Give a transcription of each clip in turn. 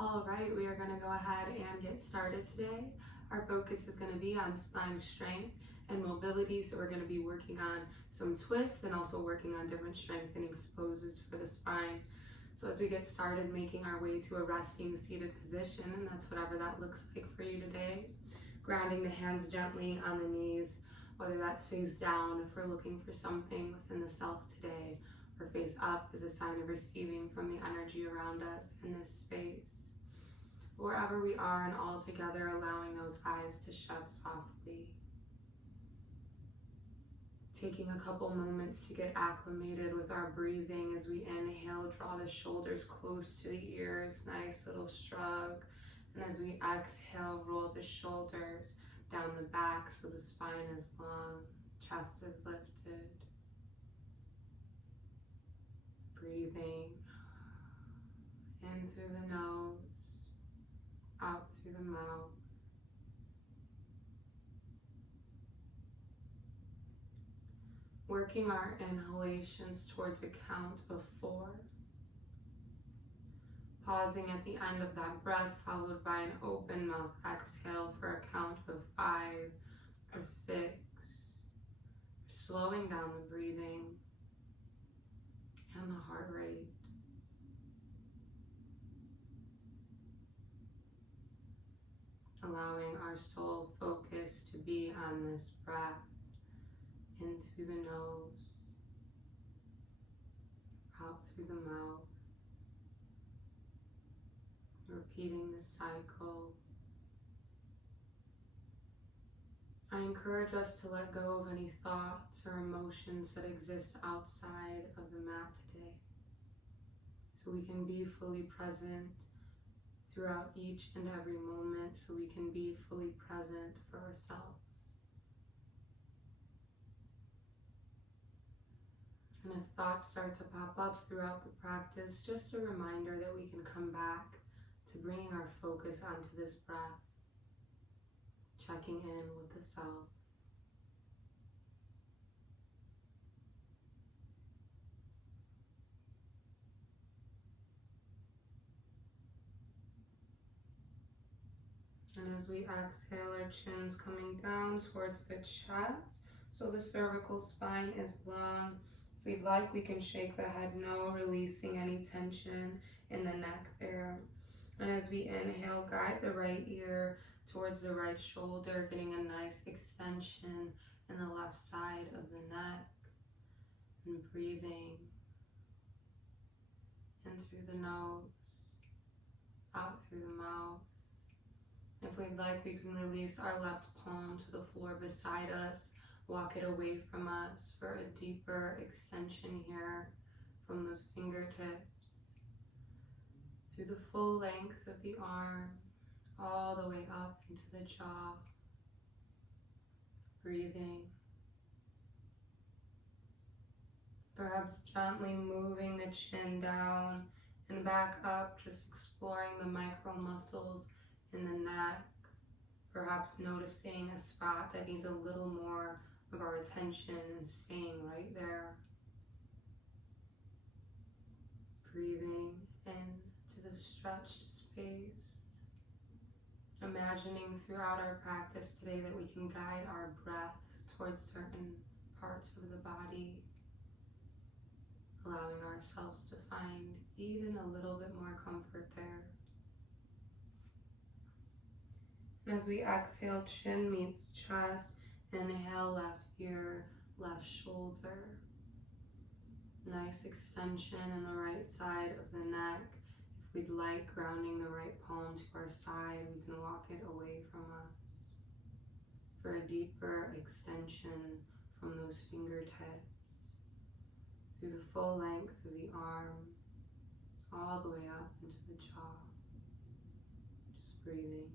All right, we are going to go ahead and get started today. Our focus is going to be on spine strength and mobility, so we're going to be working on some twists and also working on different strengthening poses for the spine. So as we get started, making our way to a resting seated position, and that's whatever that looks like for you today. Grounding the hands gently on the knees, whether that's face down if we're looking for something within the self today, or face up as a sign of receiving from the energy around us in this space. Wherever we are and all together, allowing those eyes to shut softly. Taking a couple moments to get acclimated with our breathing as we inhale, draw the shoulders close to the ears, nice little shrug. And as we exhale, roll the shoulders down the back so the spine is long, chest is lifted. Breathing in through the nose, out through the mouth. Working our inhalations towards a count of 4. Pausing at the end of that breath, followed by an open mouth exhale for a count of 5 or 6. Slowing down the breathing and the heart rate. Allowing our sole focus to be on this breath, in through the nose, out through the mouth. Repeating the cycle. I encourage us to let go of any thoughts or emotions that exist outside of the mat today, so we can be fully present throughout each and every moment, so we can be fully present for ourselves. And if thoughts start to pop up throughout the practice, just a reminder that we can come back to bringing our focus onto this breath, checking in with the self. And as we exhale, our chin's coming down towards the chest, so the cervical spine is long. If we'd like, we can shake the head no, releasing any tension in the neck there. And as we inhale, guide the right ear towards the right shoulder, getting a nice extension in the left side of the neck. And breathing in through the nose, out through the mouth. If we'd like, we can release our left palm to the floor beside us, walk it away from us for a deeper extension here from those fingertips, through the full length of the arm, all the way up into the jaw. Breathing. Perhaps gently moving the chin down and back up, just exploring the micro muscles in the neck. Perhaps noticing a spot that needs a little more of our attention and staying right there. Breathing into the stretched space. Imagining throughout our practice today that we can guide our breath towards certain parts of the body, allowing ourselves to find even a little bit more comfort there. And as we exhale, chin meets chest, inhale, left ear, left shoulder. Nice extension in the right side of the neck. If we'd like, grounding the right palm to our side, we can walk it away from us for a deeper extension from those fingertips, through the full length of the arm, all the way up into the jaw. Just breathing.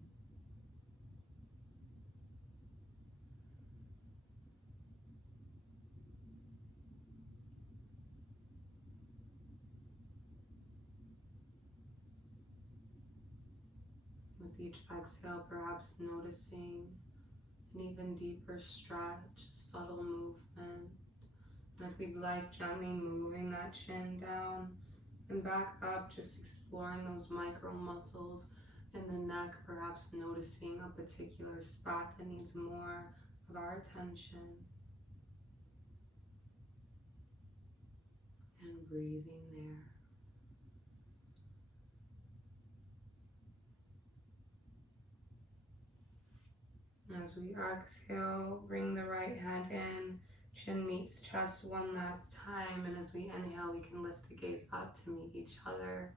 With each exhale, perhaps noticing an even deeper stretch, subtle movement. And if we'd like, gently moving that chin down, And back up, just exploring those micro muscles in the neck, perhaps noticing a particular spot that needs more of our attention. And breathing there. As we exhale, bring the right hand in, chin meets chest one last time, and as we inhale, we can lift the gaze up to meet each other.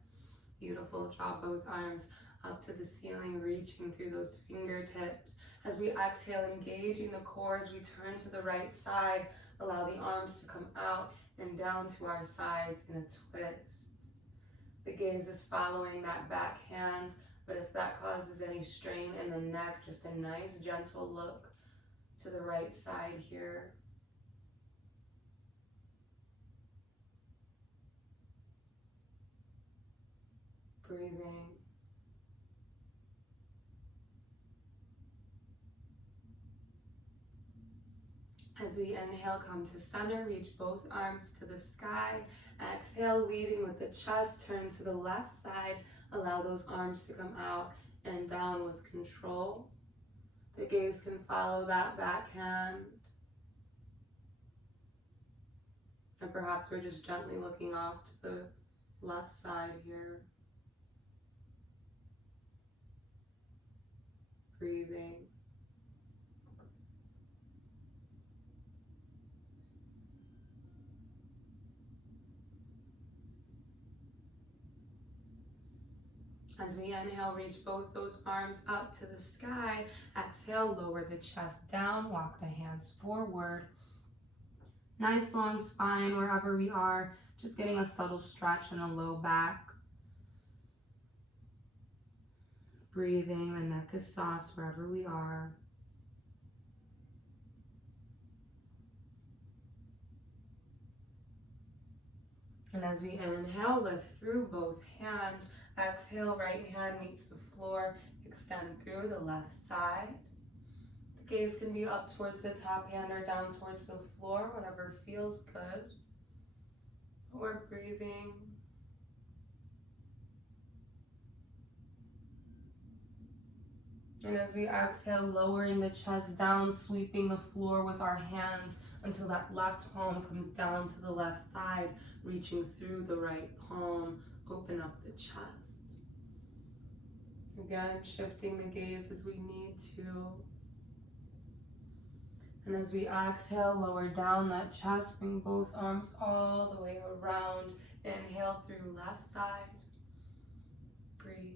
Beautiful. Draw both arms up to the ceiling, reaching through those fingertips. As we exhale, engaging the core as we turn to the right side, allow the arms to come out and down to our sides in a twist. The gaze is following that back hand, but if that causes any strain in the neck, just a nice gentle look to the right side here. Breathing. As we inhale, come to center, reach both arms to the sky. Exhale, leading with the chest, turn to the left side. Allow those arms to come out and down with control. The gaze can follow that back hand. And perhaps we're just gently looking off to the left side here. Breathing. As we inhale, reach both those arms up to the sky. Exhale, lower the chest down, walk the hands forward. Nice long spine wherever we are, just getting a subtle stretch in the low back. Breathing, the neck is soft wherever we are. And as we inhale, lift through both hands. Exhale, right hand meets the floor. Extend through the left side. The gaze can be up towards the top hand or down towards the floor, whatever feels good. We're breathing. And as we exhale, lowering the chest down, sweeping the floor with our hands until that left palm comes down to the left side, reaching through the right palm, open up the chest. Again, shifting the gaze as we need to. And as we exhale, lower down that chest, bring both arms all the way around. Inhale through left side. Breathe.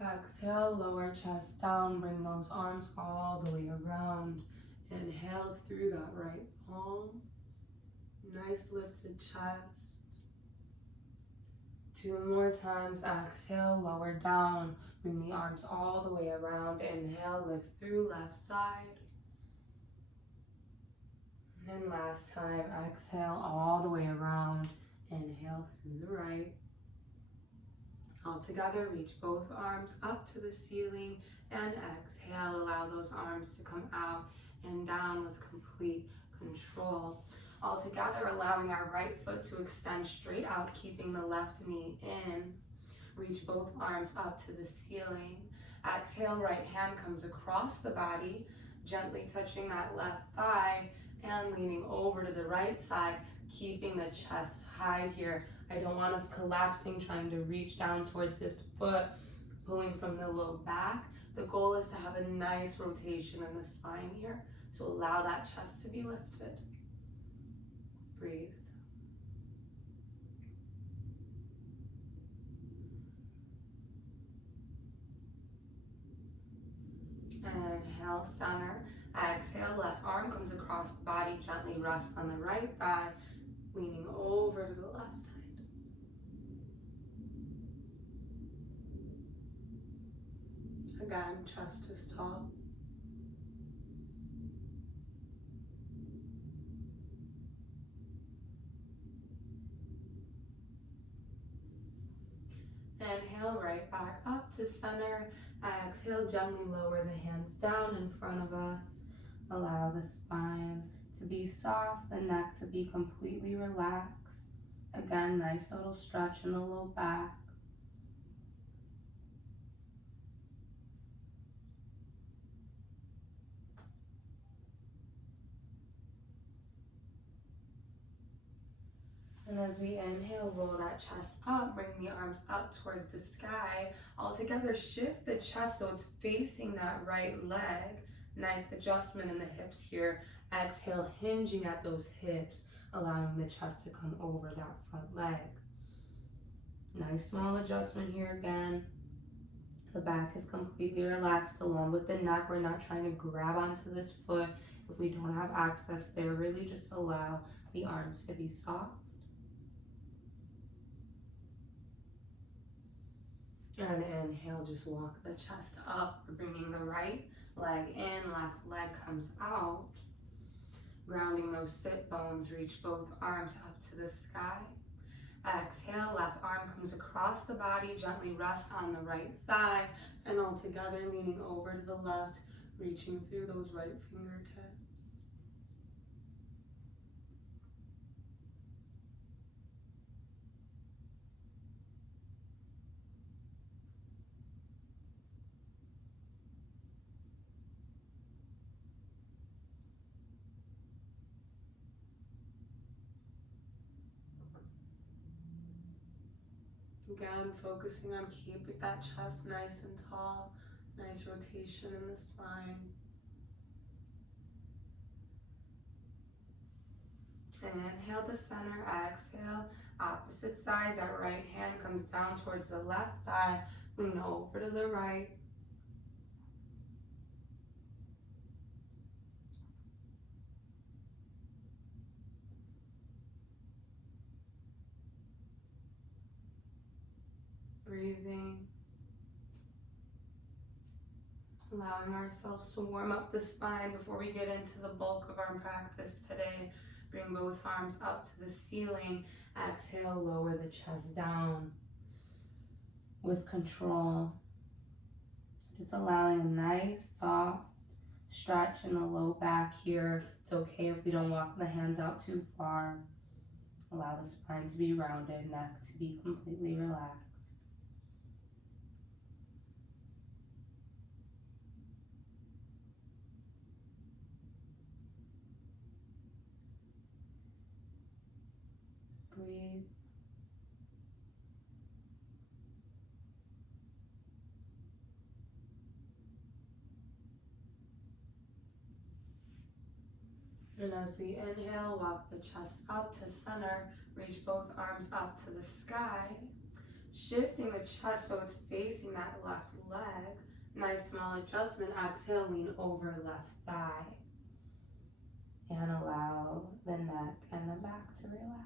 Exhale, lower chest down, bring those arms all the way around. Inhale through that right palm. Nice lifted chest. 2 more times. Exhale, lower down, bring the arms all the way around. Inhale, lift through left side. And then last time, exhale all the way around. Inhale through the right. All together, reach both arms up to the ceiling and exhale. Allow those arms to come out and down with complete control. All together, allowing our right foot to extend straight out, keeping the left knee in. Reach both arms up to the ceiling. Exhale, right hand comes across the body, gently touching that left thigh and leaning over to the right side, keeping the chest high here. I don't want us collapsing, trying to reach down towards this foot, pulling from the low back. The goal is to have a nice rotation in the spine here. So allow that chest to be lifted. Breathe. Inhale, center. Exhale, left arm comes across the body, gently rest on the right thigh, leaning over to the left side. Again, chest is tall. Inhale. Inhale, right back up to center. Exhale, gently lower the hands down in front of us. Allow the spine to be soft, the neck to be completely relaxed. Again, nice little stretch in the low back. And as we inhale, roll that chest up, bring the arms up towards the sky. All together, shift the chest so it's facing that right leg. Nice adjustment in the hips here. Exhale, hinging at those hips, allowing the chest to come over that front leg. Nice small adjustment here again. The back is completely relaxed along with the neck. We're not trying to grab onto this foot if we don't have access there. Really just allow the arms to be soft. And inhale, just walk the chest up. We're bringing the right leg in, left leg comes out. Grounding those sit bones, reach both arms up to the sky. Exhale, left arm comes across the body, gently rest on the right thigh, and all together leaning over to the left, reaching through those right fingertips. Again, focusing on keeping that chest nice and tall, nice rotation in the spine. Inhale to center, exhale, opposite side, that right hand comes down towards the left thigh, lean over to the right. Breathing. Allowing ourselves to warm up the spine before we get into the bulk of our practice today. Bring both arms up to the ceiling. Exhale, lower the chest down with control. Just allowing a nice, soft stretch in the low back here. It's okay if we don't walk the hands out too far. Allow the spine to be rounded, neck to be completely relaxed. Breathe. And as we inhale, walk the chest up to center, reach both arms up to the sky, shifting the chest so it's facing that left leg. Nice small adjustment. Exhale, lean over left thigh. And allow the neck and the back to relax.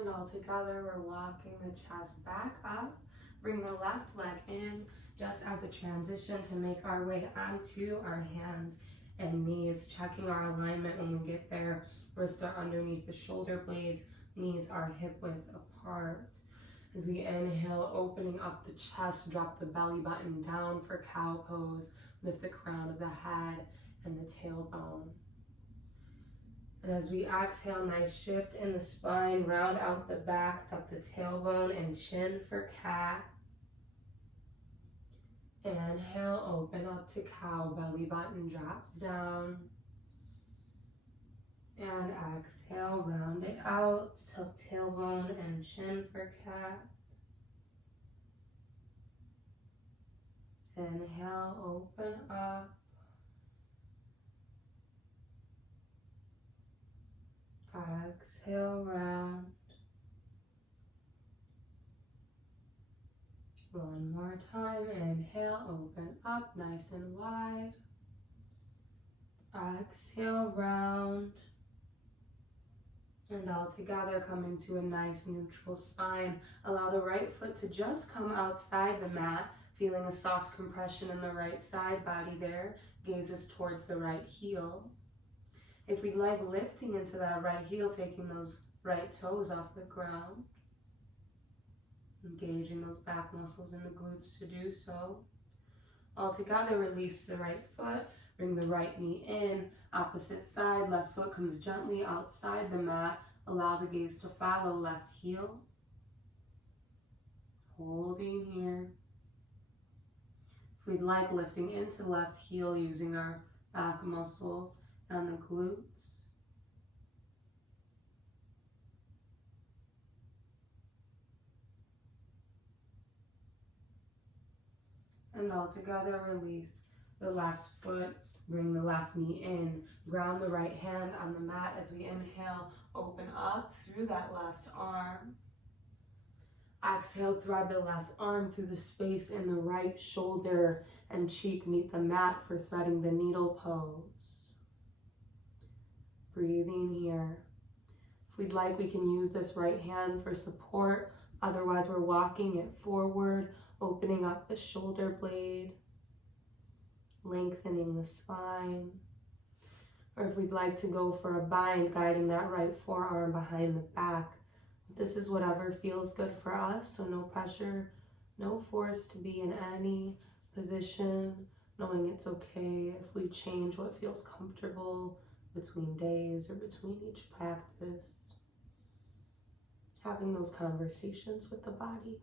And all together, we're walking the chest back up. Bring the left leg in just as a transition to make our way onto our hands and knees, checking our alignment when we get there. Wrists are underneath the shoulder blades, knees are hip width apart. As we inhale, opening up the chest, drop the belly button down for cow pose, lift the crown of the head and the tailbone. And as we exhale, nice shift in the spine, round out the back, tuck the tailbone and chin for cat. Inhale, open up to cow, belly button drops down. And exhale, round it out, tuck tailbone and chin for cat. Inhale, open up. Exhale, round. One more time. Inhale, open up, nice and wide. Exhale, round. And all together come into a nice neutral spine. Allow the right foot to just come outside the mat, feeling a soft compression in the right side body there. Gazes towards the right heel. If we'd like, lifting into that right heel, taking those right toes off the ground. Engaging those back muscles in the glutes to do so. All together, release the right foot. Bring the right knee in, opposite side, left foot comes gently outside the mat. Allow the gaze to follow left heel. Holding here. If we'd like, lifting into left heel using our back muscles and the glutes. And all together, release the left foot. Bring the left knee in, ground the right hand on the mat as we inhale, open up through that left arm. Exhale, thread the left arm through the space in the right shoulder and cheek meet the mat for threading the needle pose. Breathing here. If we'd like, we can use this right hand for support. Otherwise, we're walking it forward, opening up the shoulder blade. Lengthening the spine. Or if we'd like to go for a bind, guiding that right forearm behind the back. This is whatever feels good for us, so no pressure, no force to be in any position, knowing it's okay if we change what feels comfortable between days or between each practice. Having those conversations with the body.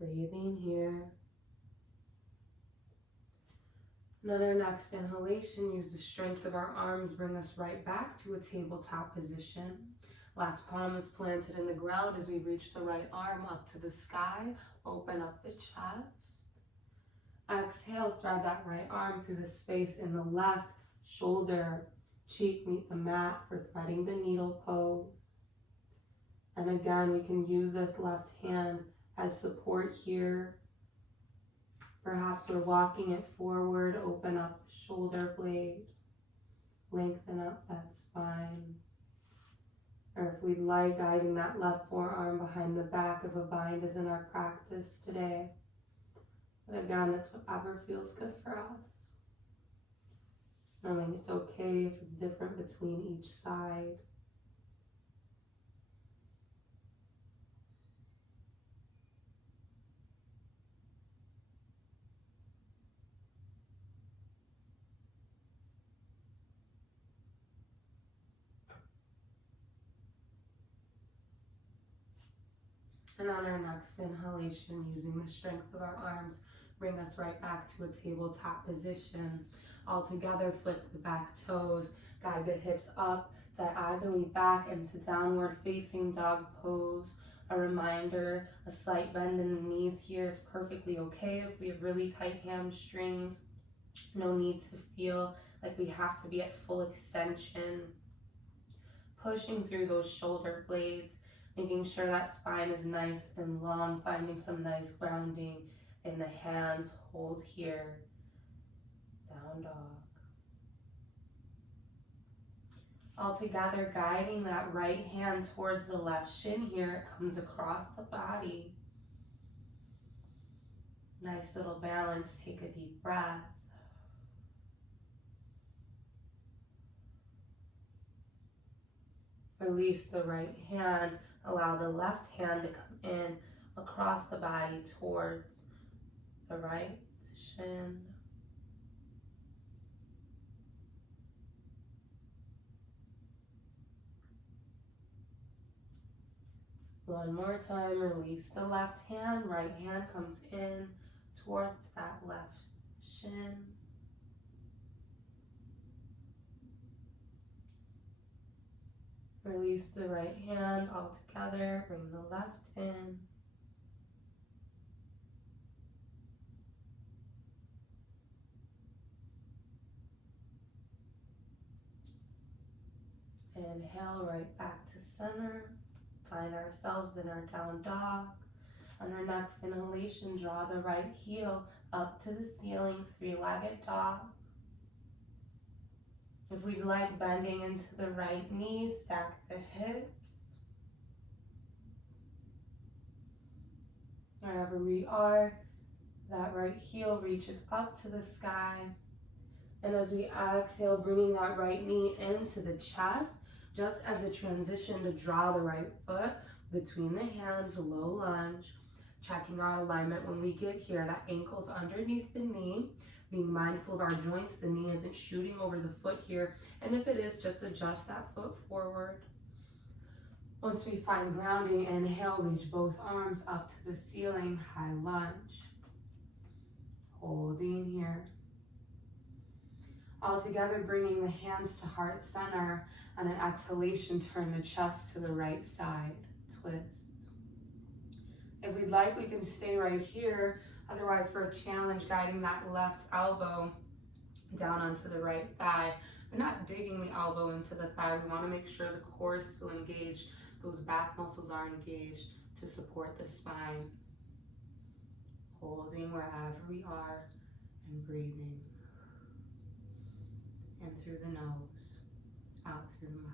Breathing here. And on our next inhalation, use the strength of our arms, bring us right back to a tabletop position. Left palm is planted in the ground as we reach the right arm up to the sky. Open up the chest. Exhale, thread that right arm through the space in the left shoulder. Cheek meet the mat for threading the needle pose. And again, we can use this left hand as support here. Perhaps we're walking it forward, open up the shoulder blade, lengthen up that spine. Or if we'd like, guiding that left forearm behind the back if a bind is in our practice today. But again, it's whatever feels good for us. Knowing it's okay if it's different between each side. And on our next inhalation, using the strength of our arms, bring us right back to a tabletop position. All together, flip the back toes, guide the hips up, diagonally back into downward facing dog pose. A reminder, a slight bend in the knees here is perfectly okay if we have really tight hamstrings. No need to feel like we have to be at full extension. Pushing through those shoulder blades, making sure that spine is nice and long, finding some nice grounding in the hands. Hold here, down dog. All together, guiding that right hand towards the left shin here, it comes across the body. Nice little balance, take a deep breath. Release the right hand. Allow the left hand to come in across the body towards the right shin. One more time, release the left hand. Right hand comes in towards that left shin. Release the right hand all together, bring the left in. Inhale right back to center. Find ourselves in our down dog. On our next inhalation, draw the right heel up to the ceiling, three-legged dog. If we'd like, bending into the right knee, stack the hips. Wherever we are, that right heel reaches up to the sky. And as we exhale, bringing that right knee into the chest, just as a transition to draw the right foot between the hands, low lunge. Checking our alignment when we get here, that ankle's underneath the knee. Being mindful of our joints, the knee isn't shooting over the foot here. And if it is, just adjust that foot forward. Once we find grounding, inhale, reach both arms up to the ceiling, high lunge. Holding here. All together, bringing the hands to heart center. On an exhalation, turn the chest to the right side, twist. If we'd like, we can stay right here. Otherwise, for a challenge, guiding that left elbow down onto the right thigh. We're not digging the elbow into the thigh. We want to make sure the core is still engaged. Those back muscles are engaged to support the spine. Holding wherever we are and breathing. In through the nose, out through the mouth.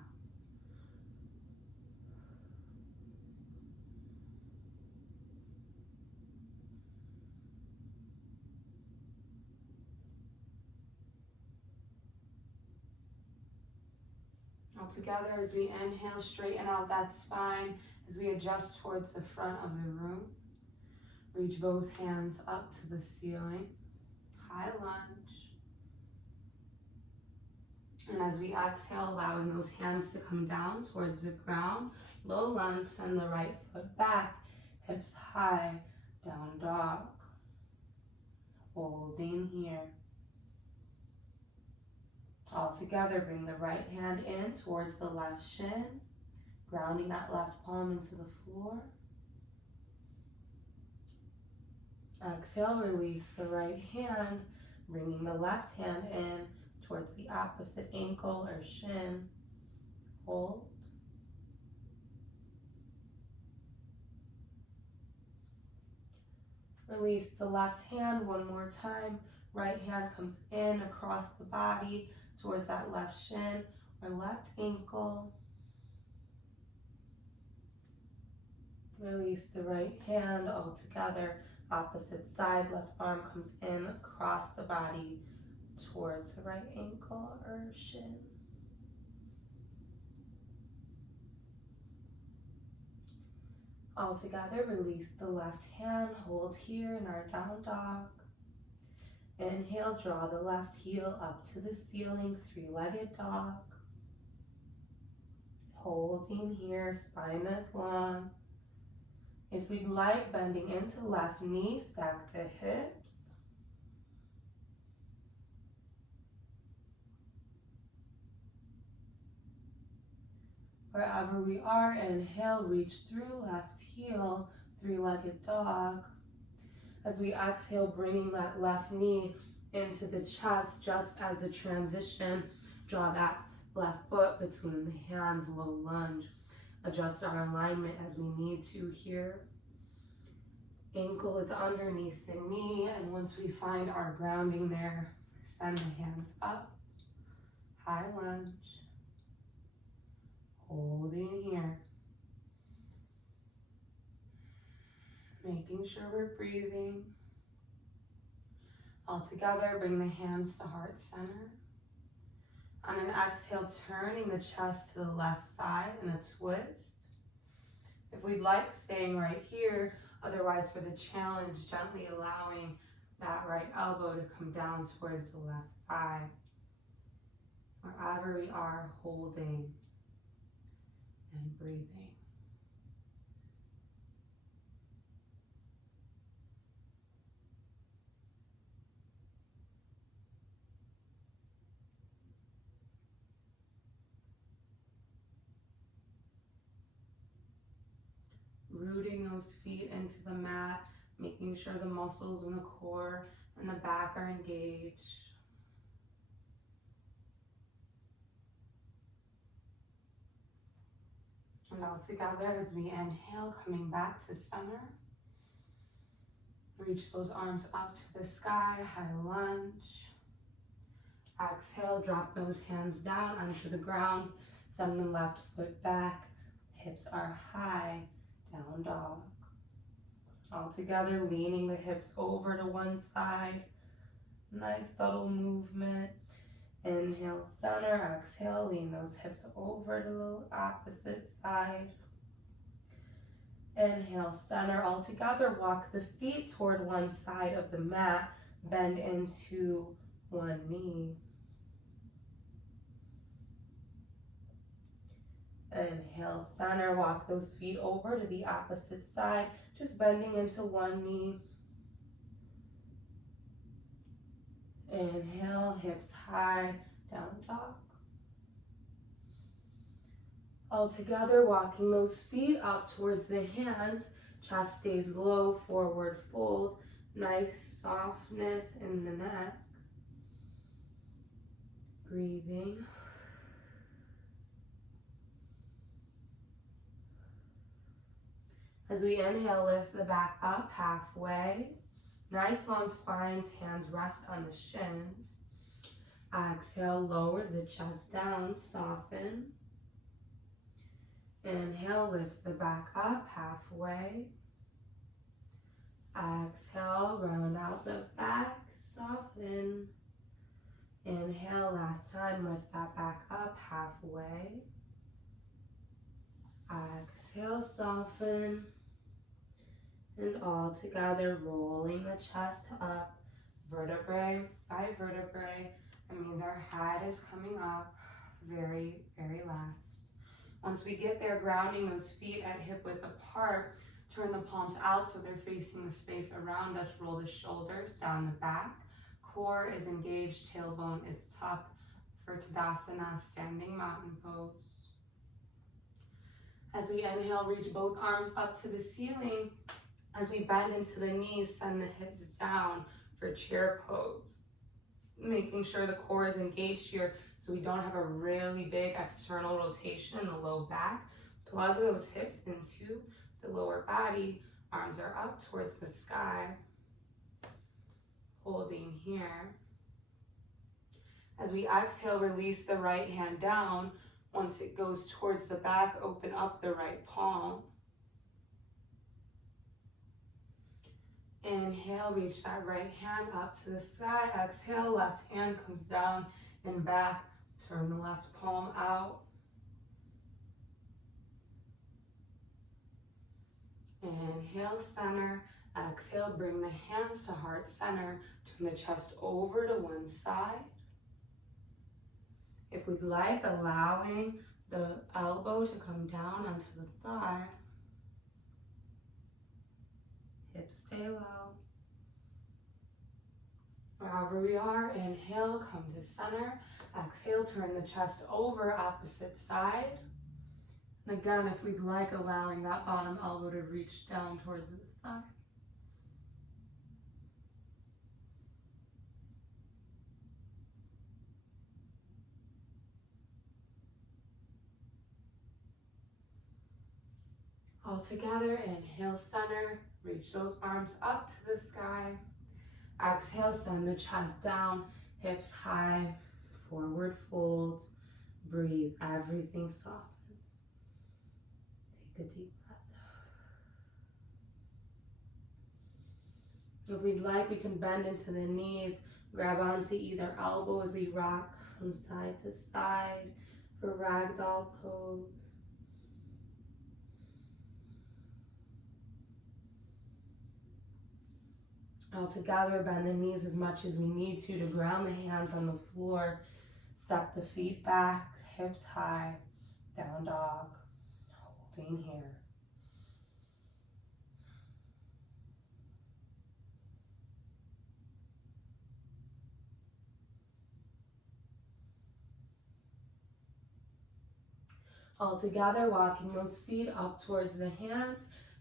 All together, as we inhale, straighten out that spine as we adjust towards the front of the room. Reach both hands up to the ceiling, high lunge. And as we exhale, allowing those hands to come down towards the ground, low lunge, send the right foot back, hips high, down dog. Holding here. All together, bring the right hand in towards the left shin, grounding that left palm into the floor. Exhale, release the right hand, bringing the left hand in towards the opposite ankle or shin. Hold. Release the left hand one more time. Right hand comes in across the body towards that left shin or left ankle. Release the right hand all together. Opposite side, left arm comes in across the body towards the right ankle or shin. All together, release the left hand, hold here in our down dog. Inhale, draw the left heel up to the ceiling, three-legged dog. Holding here, spine is long. If we'd like, bending into left knee, stack the hips. Wherever we are, inhale, reach through left heel, three-legged dog. As we exhale, bringing that left knee into the chest, just as a transition, draw that left foot between the hands, low lunge. Adjust our alignment as we need to here. Ankle is underneath the knee, and once we find our grounding there, send the hands up, high lunge. Holding here. Making sure we're breathing. All together, bring the hands to heart center. On an exhale, turning the chest to the left side in a twist. If we'd like, staying right here. Otherwise, for the challenge, gently allowing that right elbow to come down towards the left thigh. Wherever we are, holding and breathing. Rooting those feet into the mat, making sure the muscles in the core and the back are engaged. And all together as we inhale, coming back to center. Reach those arms up to the sky, high lunge. Exhale, drop those hands down onto the ground. Send the left foot back. Hips are high, down dog. All together, leaning the hips over to one side. Nice subtle movement. Inhale, center. Exhale, lean those hips over to the opposite side. Inhale, center. All together, walk the feet toward one side of the mat. Bend into one knee. Inhale, center. Walk those feet over to the opposite side, just bending into one knee. Inhale, hips high, down dog. All together, walking those feet up towards the hands. Chest stays low, forward fold. Nice softness in the neck. Breathing. As we inhale, lift the back up halfway. Nice long spines, hands rest on the shins. Exhale, lower the chest down, soften. Inhale, lift the back up halfway. Exhale, round out the back, soften. Inhale, last time, lift that back up halfway. Exhale, soften. And all together, rolling the chest up, vertebrae by vertebrae. That means our head is coming up, very, very last. Once we get there, grounding those feet at hip width apart, turn the palms out so they're facing the space around us. Roll the shoulders down the back. Core is engaged, tailbone is tucked for Tadasana, standing mountain pose. As we inhale, reach both arms up to the ceiling. As we bend into the knees, send the hips down for chair pose. Making sure the core is engaged here so we don't have a really big external rotation in the low back. Plug those hips into the lower body. Arms are up towards the sky. Holding here. As we exhale, release the right hand down. Once it goes towards the back, open up the right palm. Inhale, reach that right hand up to the sky. Exhale, left hand comes down and back. Turn the left palm out. Inhale, center. Exhale, bring the hands to heart center. Turn the chest over to one side. If we'd like, allowing the elbow to come down onto the thigh. Hips stay low. Wherever we are, inhale, come to center. Exhale, turn the chest over, opposite side. And again, if we'd like, allowing that bottom elbow to reach down towards the thigh. All together, inhale, center, reach those arms up to the sky. Exhale, send the chest down, hips high, forward fold. Breathe, everything softens. Take a deep breath. If we'd like, we can bend into the knees, grab onto either elbow as we rock from side to side for ragdoll pose. All together, bend the knees as much as we need to ground the hands on the floor. Step the feet back, hips high, down dog, holding here. All together, walking those feet up towards the hands,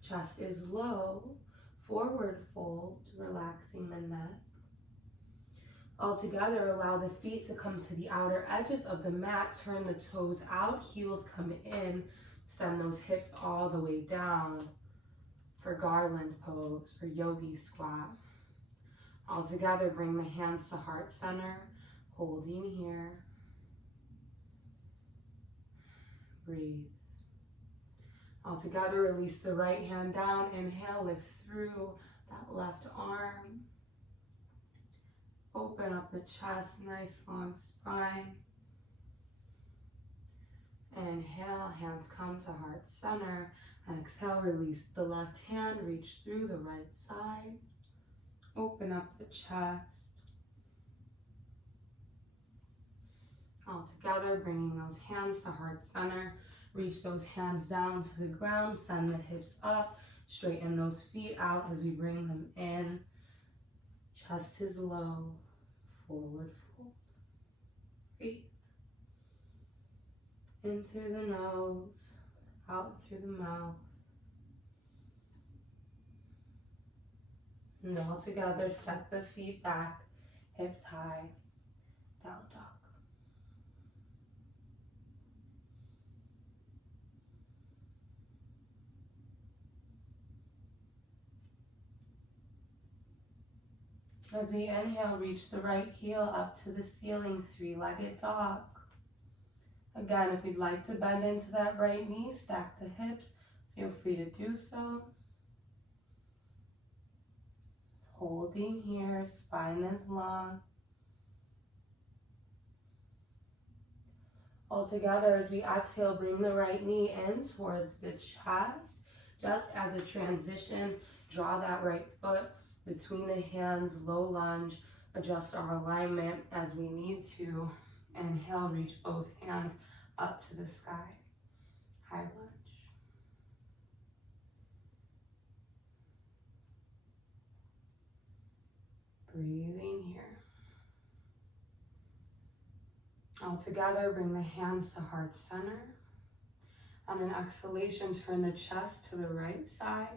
chest is low. Forward fold, relaxing the neck. All together, allow the feet to come to the outer edges of the mat. Turn the toes out, heels come in. Send those hips all the way down for garland pose or yogi squat. All together, bring the hands to heart center. Holding here. Breathe. All together, release the right hand down. Inhale, lift through that left arm. Open up the chest, nice long spine. Inhale, hands come to heart center. Exhale, release the left hand, reach through the right side. Open up the chest. All together, bringing those hands to heart center. Reach those hands down to the ground, send the hips up, straighten those feet out as we bring them in. Chest is low, forward fold. Breathe. In through the nose, out through the mouth. And all together, step the feet back, hips high, down dog. As we inhale, reach the right heel up to the ceiling, three-legged dog. Again, if you'd like to bend into that right knee, stack the hips, feel free to do so. Holding here, spine is long. All together, as we exhale, bring the right knee in towards the chest. Just as a transition, draw that right foot between the hands, low lunge, adjust our alignment as we need to. Inhale, reach both hands up to the sky, high lunge. Breathing here. All together, bring the hands to heart center. On an exhalation, turn the chest to the right side.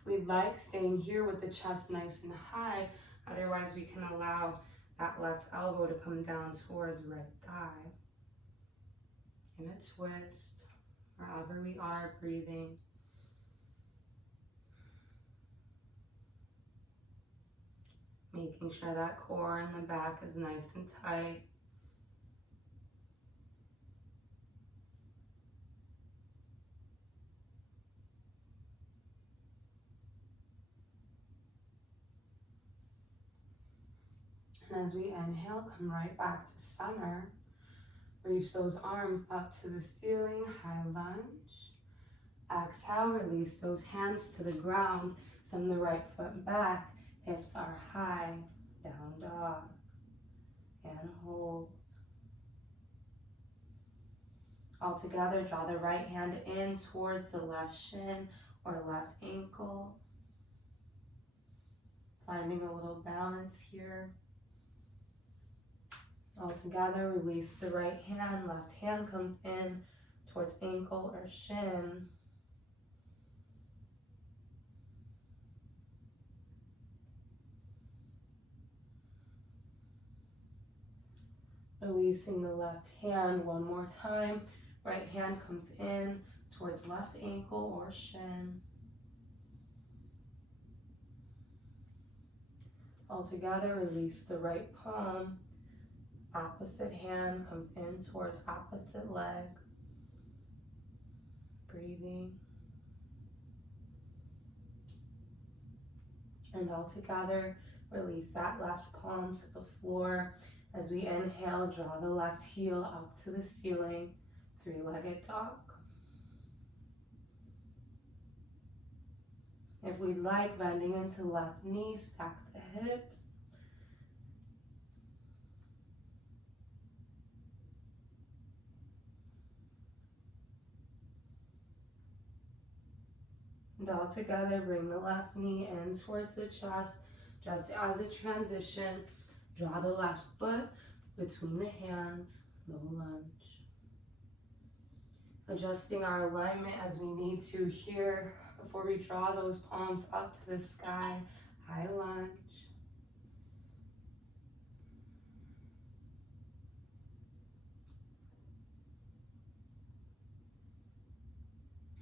If we'd like, staying here with the chest nice and high. Otherwise, we can allow that left elbow to come down towards right thigh. In a twist, wherever we are, breathing. Making sure that core in the back is nice and tight. And as we inhale, come right back to center. Reach those arms up to the ceiling, high lunge. Exhale, release those hands to the ground. Send the right foot back. Hips are high, down dog. And hold. All together, draw the right hand in towards the left shin or left ankle. Finding a little balance here. All together, release the right hand. Left hand comes in towards ankle or shin. Releasing the left hand one more time. Right hand comes in towards left ankle or shin. All together, release the right palm. Opposite hand comes in towards opposite leg. Breathing. And all together, release that left palm to the floor. As we inhale, draw the left heel up to the ceiling, three-legged dog. If we'd like, bending into left knee, stack the hips. And all together, bring the left knee in towards the chest. Just as a transition, draw the left foot between the hands, low lunge. Adjusting our alignment as we need to here before we draw those palms up to the sky, high lunge.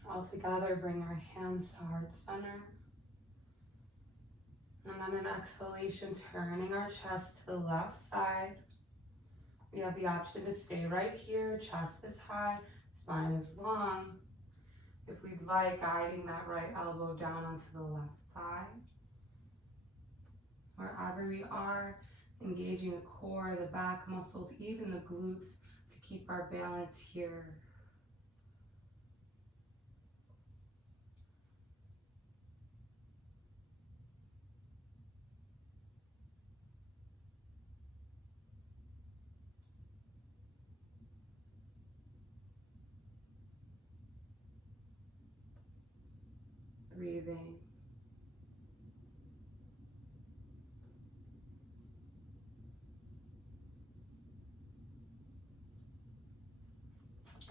All together, bring our hands to heart center. And on an exhalation, turning our chest to the left side. We have the option to stay right here, chest is high, spine is long. If we'd like, guiding that right elbow down onto the left thigh. Wherever we are, engaging the core, the back muscles, even the glutes to keep our balance here. Breathing.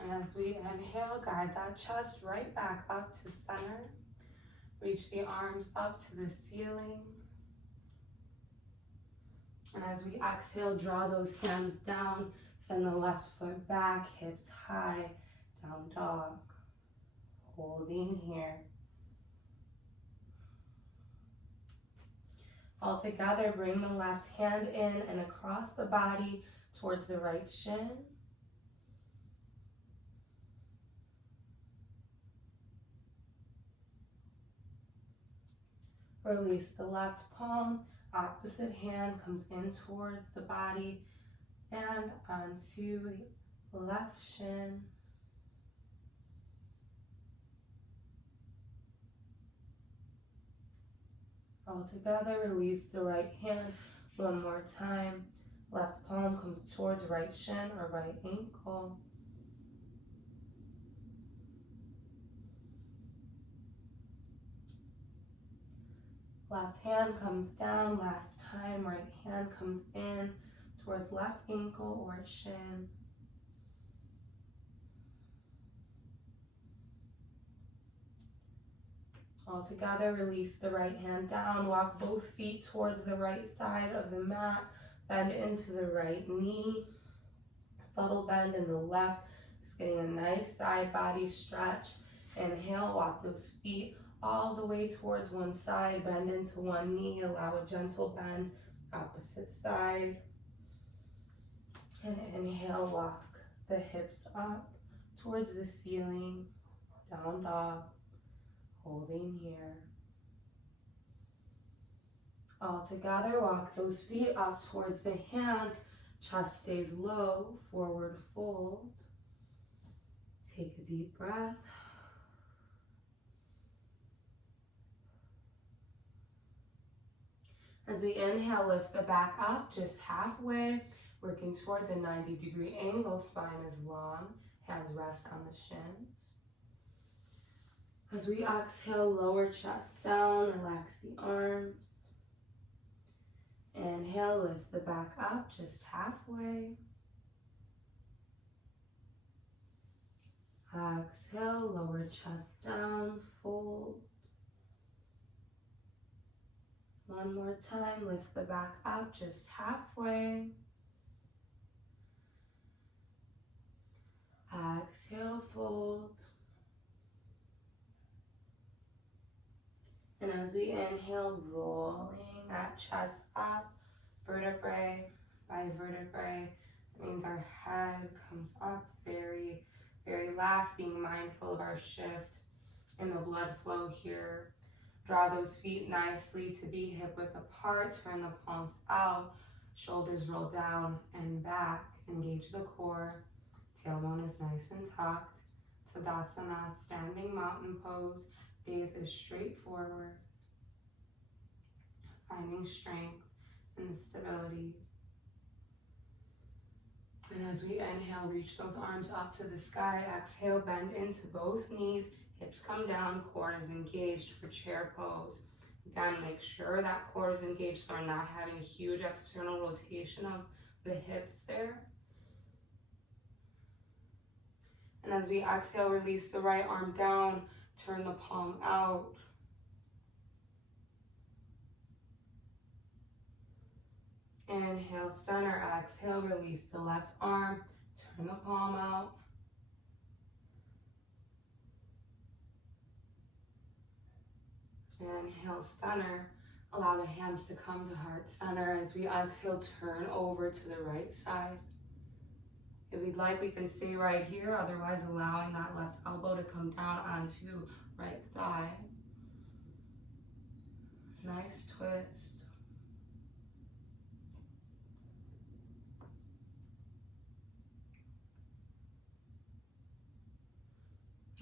And as we inhale, guide that chest right back up to center. Reach the arms up to the ceiling. And as we exhale, draw those hands down. Send the left foot back, hips high, down dog. Holding here. All together, bring the left hand in and across the body towards the right shin. Release the left palm, opposite hand comes in towards the body and onto the left shin. All together, release the right hand one more time. Left palm comes towards right shin or right ankle. Left hand comes down, last time, right hand comes in towards left ankle or shin. All together, release the right hand down, walk both feet towards the right side of the mat, bend into the right knee, subtle bend in the left, just getting a nice side body stretch. Inhale, walk those feet all the way towards one side, bend into one knee, allow a gentle bend, opposite side. And inhale, walk the hips up towards the ceiling, down dog, holding here. All together, walk those feet up towards the hands, chest stays low, forward fold. Take a deep breath. As we inhale, lift the back up just halfway, working towards a 90-degree angle, spine is long, hands rest on the shins. As we exhale, lower chest down, relax the arms. Inhale, lift the back up just halfway. Exhale, lower chest down, fold. One more time, lift the back up just halfway. Exhale, fold. And as we inhale, rolling that chest up, vertebrae by vertebrae. That means our head comes up very, very last, being mindful of our shift in the blood flow here. Draw those feet nicely to be hip width apart, turn the palms out, shoulders roll down and back, engage the core, tailbone is nice and tucked. Tadasana, standing mountain pose, gaze is straight forward, finding strength and stability. And as we inhale, reach those arms up to the sky. Exhale, bend into both knees, hips come down, core is engaged for chair pose. Again, make sure that core is engaged so we're not having a huge external rotation of the hips there. And as we exhale, release the right arm down, turn the palm out. Inhale, center, exhale, release the left arm, turn the palm out. Inhale, center, allow the hands to come to heart center. As we exhale, turn over to the right side. If we'd like, we can stay right here, otherwise allowing that left elbow to come down onto right thigh. Nice twist.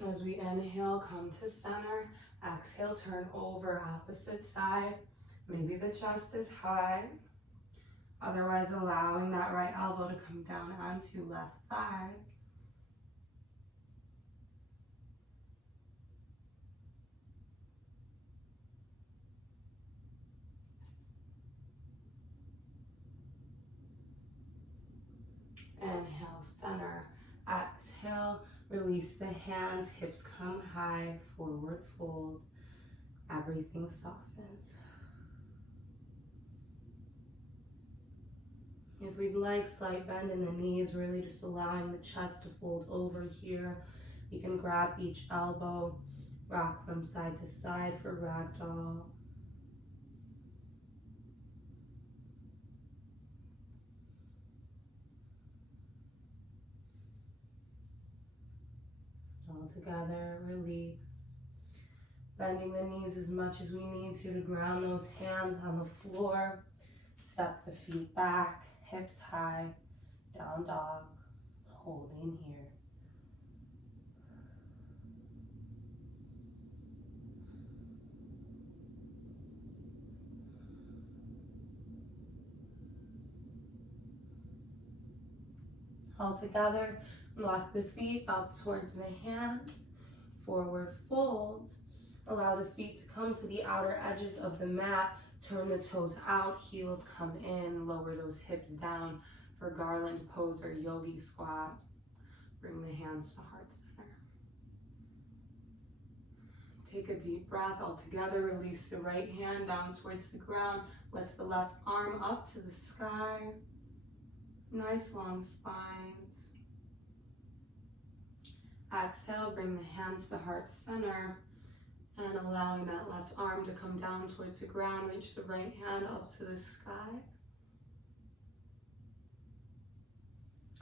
As we inhale, come to center. Exhale, turn over opposite side. Maybe the chest is high. Otherwise, allowing that right elbow to come down onto left thigh. Inhale, center. Exhale, release the hands, hips come high, forward fold. Everything softens. If we'd like, slight bend in the knees, really just allowing the chest to fold over here. You can grab each elbow, rock from side to side for ragdoll. All together, release. Bending the knees as much as we need to ground those hands on the floor. Step the feet back, hips high, down dog, holding here. All together, lock the feet up towards the hands, forward fold. Allow the feet to come to the outer edges of the mat. Turn the toes out, heels come in, lower those hips down for garland pose or yogi squat. Bring the hands to heart center. Take a deep breath. All together, release the right hand down towards the ground. Lift the left arm up to the sky. Nice long spines. Exhale, bring the hands to heart center. And allowing that left arm to come down towards the ground, reach the right hand up to the sky.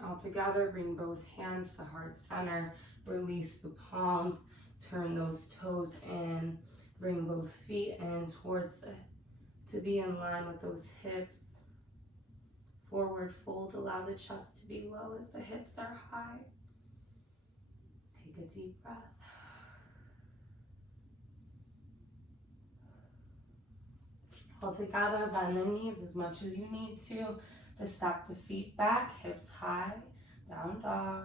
All together, bring both hands to heart center. Release the palms, turn those toes in. Bring both feet in towards to be in line with those hips. Forward fold, allow the chest to be low as the hips are high. Take a deep breath. All together, bend the knees as much as you need to step the feet back, hips high, down dog.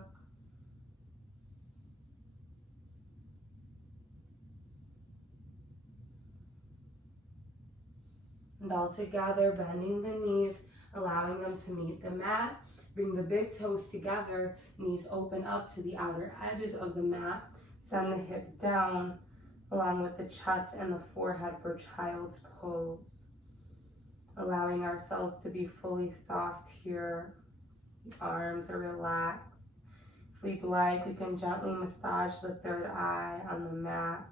And all together, bending the knees, allowing them to meet the mat. Bring the big toes together, knees open up to the outer edges of the mat. Send the hips down, along with the chest and the forehead for child's pose. Allowing ourselves to be fully soft here. The arms are relaxed. If we'd like, we can gently massage the third eye on the mat,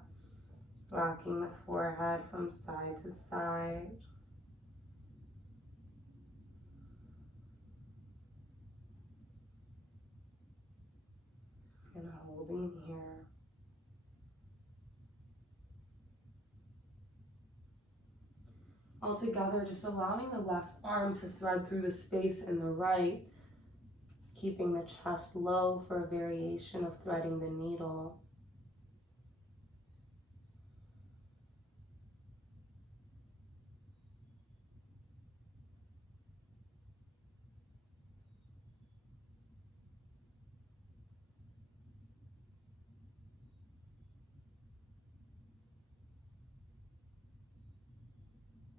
rocking the forehead from side to side. And holding here. All together, just allowing the left arm to thread through the space in the right, keeping the chest low for a variation of threading the needle.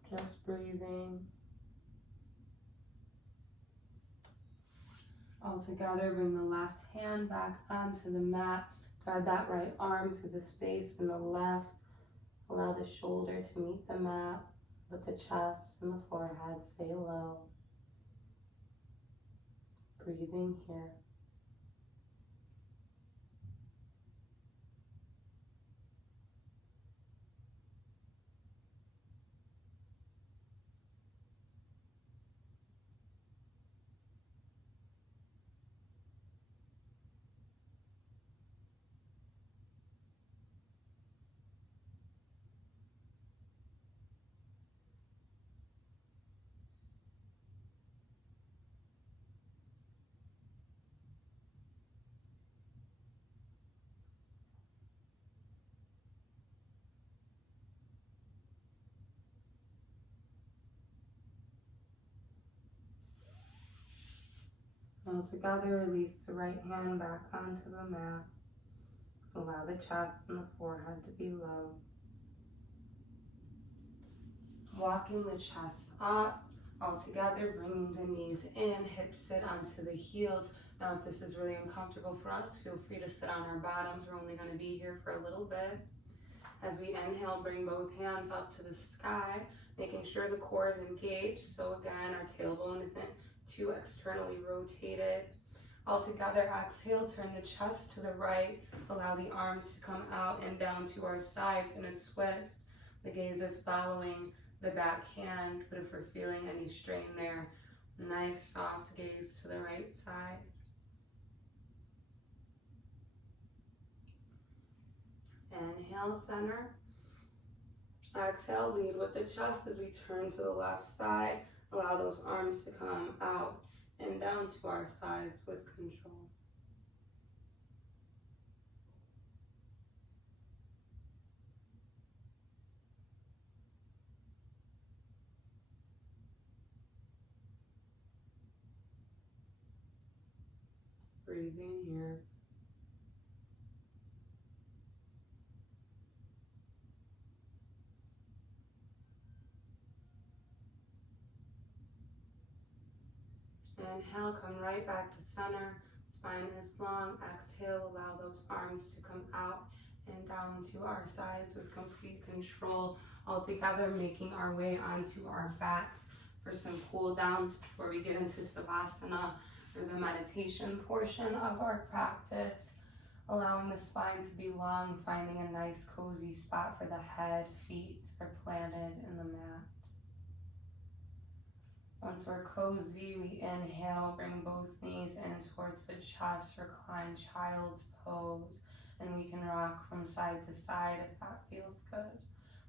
Just breathing. All together, bring the left hand back onto the mat. Thread that right arm through the space in the left. Allow the shoulder to meet the mat, but the chest and the forehead stay low. Breathing here. All together, release the right hand back onto the mat. Allow the chest and the forehead to be low. Walking the chest up, all together, bringing the knees in, hips sit onto the heels. Now, if this is really uncomfortable for us, feel free to sit on our bottoms. We're only going to be here for a little bit. As we inhale, bring both hands up to the sky, making sure the core is engaged. So again, our tailbone isn't too externally rotated. All together, exhale, turn the chest to the right. Allow the arms to come out and down to our sides in a twist. The gaze is following the back hand, but if we're feeling any strain there, nice soft gaze to the right side. Inhale, center. Exhale, lead with the chest as we turn to the left side. Allow those arms to come out and down to our sides with control. Breathing here. Inhale, come right back to center. Spine is long. Exhale, allow those arms to come out and down to our sides with complete control. All together, making our way onto our backs for some cool downs before we get into Savasana, or the meditation portion of our practice. Allowing the spine to be long, finding a nice cozy spot for the head, feet are planted in the mat. Once we're cozy, we inhale, bring both knees in towards the chest, recline child's pose, and we can rock from side to side if that feels good.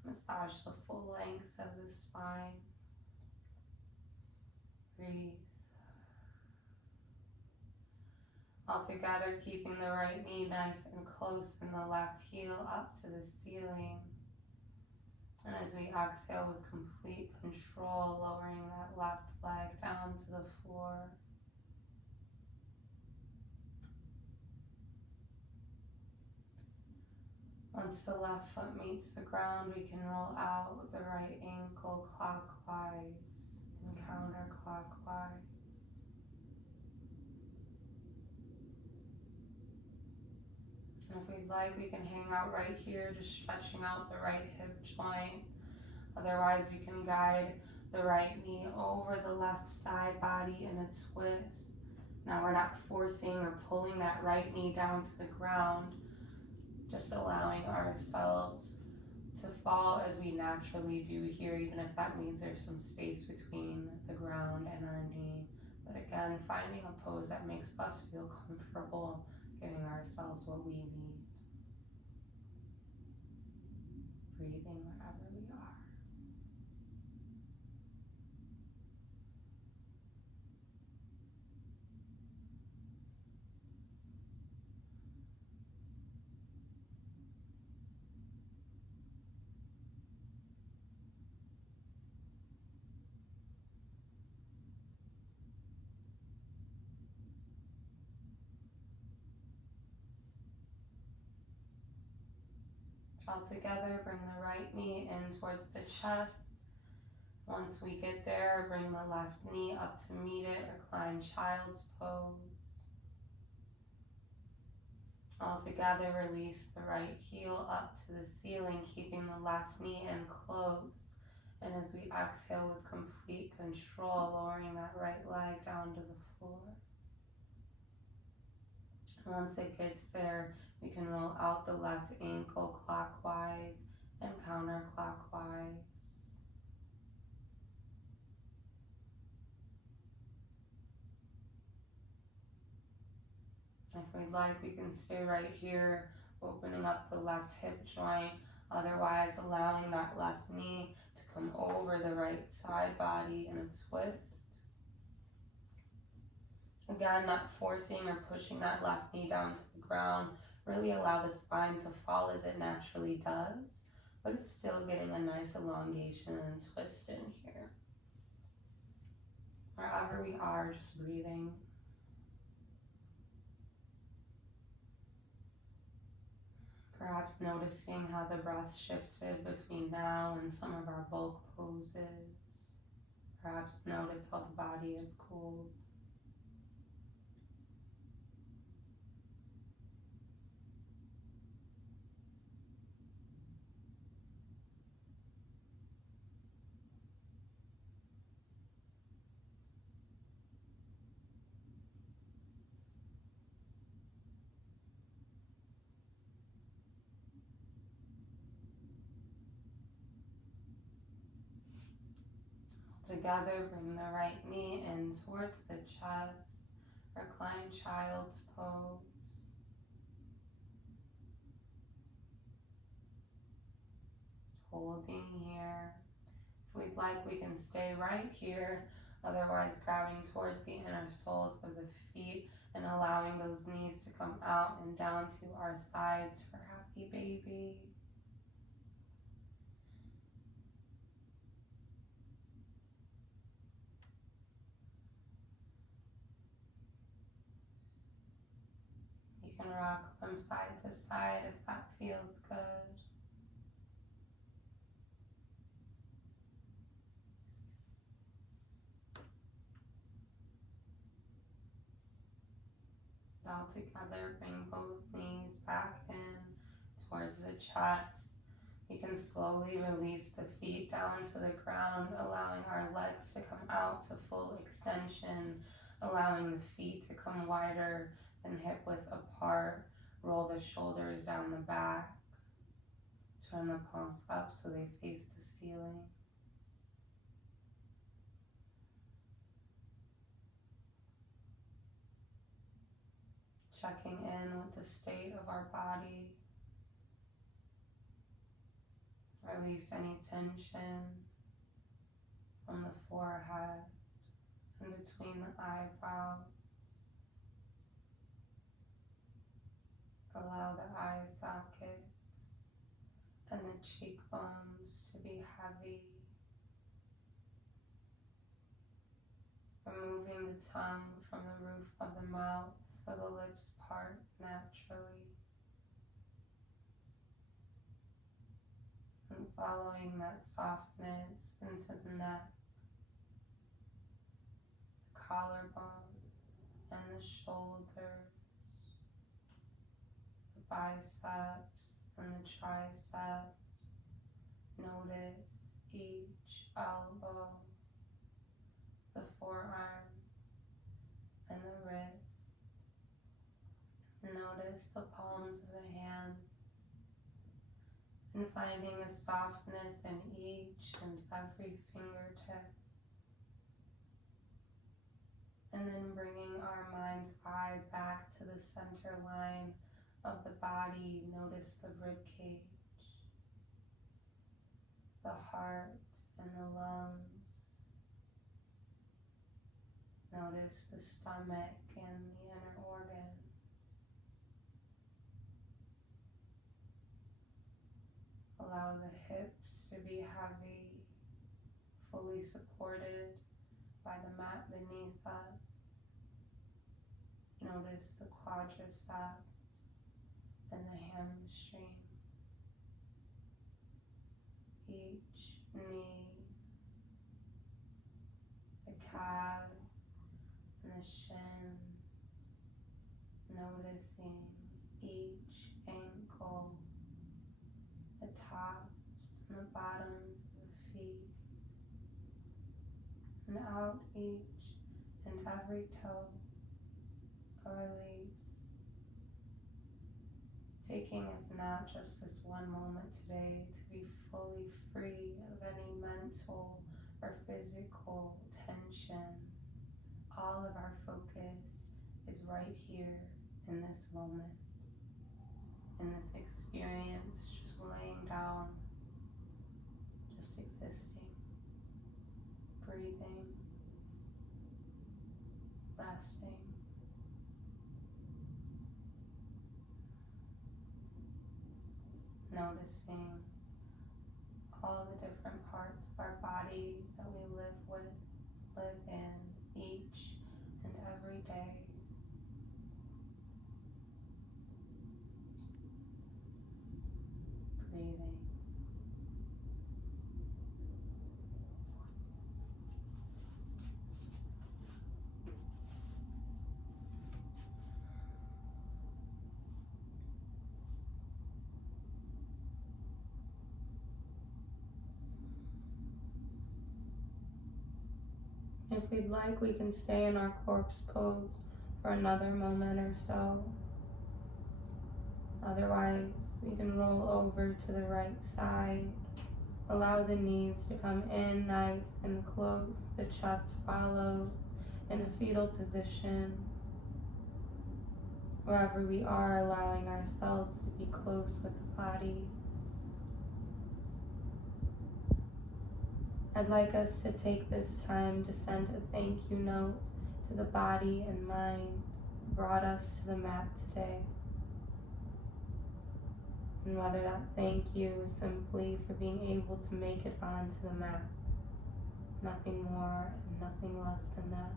Massage the full length of the spine. Breathe. All together, keeping the right knee nice and close and the left heel up to the ceiling. And as we exhale with complete control, lowering that left leg down to the floor. Once the left foot meets the ground, we can roll out with the right ankle clockwise and counterclockwise. And if we'd like, we can hang out right here, just stretching out the right hip joint. Otherwise, we can guide the right knee over the left side body in a twist. Now we're not forcing or pulling that right knee down to the ground, just allowing ourselves to fall as we naturally do here, even if that means there's some space between the ground and our knee. But again, finding a pose that makes us feel comfortable, giving ourselves what we need. Breathing wherever we are. All together, bring the right knee in towards the chest. Once we get there, bring the left knee up to meet it, recline child's pose. All together, release the right heel up to the ceiling, keeping the left knee in close. And as we exhale with complete control, lowering that right leg down to the floor. And once it gets there, we can roll out the left ankle clockwise and counterclockwise. If we'd like, we can stay right here, opening up the left hip joint, otherwise allowing that left knee to come over the right side body in a twist. Again, not forcing or pushing that left knee down to the ground. Really allow the spine to fall as it naturally does, but it's still getting a nice elongation and twist in here. Wherever we are, just breathing. Perhaps noticing how the breath shifted between now and some of our bulk poses. Perhaps notice how the body is cooled. Together, bring the right knee in towards the chest. Recline child's pose. Holding here. If we'd like, we can stay right here. Otherwise, grabbing towards the inner soles of the feet and allowing those knees to come out and down to our sides for happy baby. You can rock from side to side if that feels good. All together, bring both knees back in towards the chest. You can slowly release the feet down to the ground, allowing our legs to come out to full extension, allowing the feet to come wider than hip width apart. Roll the shoulders down the back. Turn the palms up so they face the ceiling. Checking in with the state of our body. Release any tension from the forehead and between the eyebrows. Allow the eye sockets and the cheekbones to be heavy. Removing the tongue from the roof of the mouth so the lips part naturally. And following that softness into the neck, the collarbone, and the shoulders, the biceps and the triceps. Notice each elbow, the forearms, and the wrist. Notice the palms of the hands, and finding a softness in each and every fingertip. And then bringing our mind's eye back to the center line of the body. Notice the rib cage, the heart, and the lungs. Notice the stomach and the inner organs. Allow the hips to be heavy, fully supported by the mat beneath us. Notice the quadriceps and the hamstrings. Each knee, the calves and the shins. Noticing each ankle, the tops and the bottoms of the feet, and out each and every toe, a release. Taking, if not just this one moment today, to be fully free of any mental or physical tension. All of our focus is right here in this moment, in this experience, just laying down, just existing, breathing, resting. Noticing all the different parts of our body that we live in each and every day. If we'd like, we can stay in our corpse pose for another moment or so. Otherwise, we can roll over to the right side. Allow the knees to come in nice and close. The chest follows in a fetal position. Wherever we are, allowing ourselves to be close with the body. I'd like us to take this time to send a thank you note to the body and mind that brought us to the mat today. And whether that thank you is simply for being able to make it onto the mat, nothing more and nothing less than that.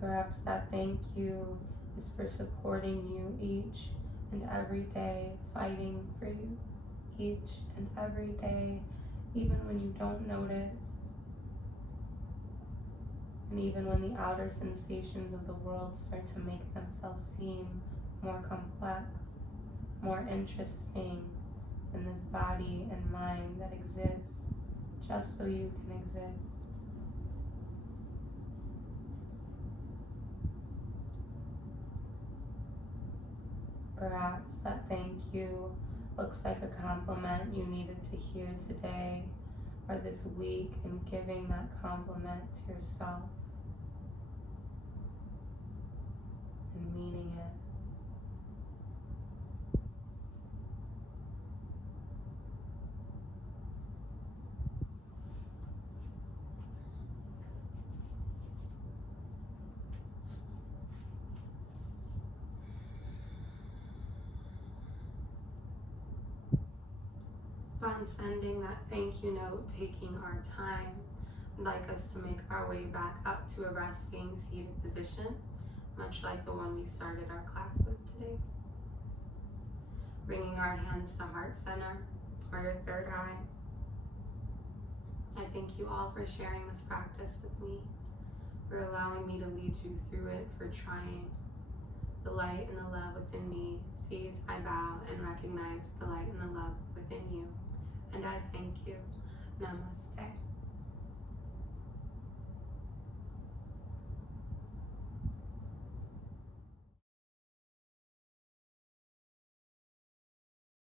Perhaps that thank you is for supporting you each and every day, fighting for you each and every day, even when you don't notice. And even when the outer sensations of the world start to make themselves seem more complex, more interesting than this body and mind that exists just so you can exist. Perhaps that thank you looks like a compliment you needed to hear today or this week, and giving that compliment to yourself and meaning it. Upon sending that thank you note, taking our time, I'd like us to make our way back up to a resting seated position, much like the one we started our class with today. Bringing our hands to heart center or your third eye. I thank you all for sharing this practice with me, for allowing me to lead you through it, for trying. The light and the love within me sees, I bow, and recognize the light and the love within you. And I thank you. Namaste.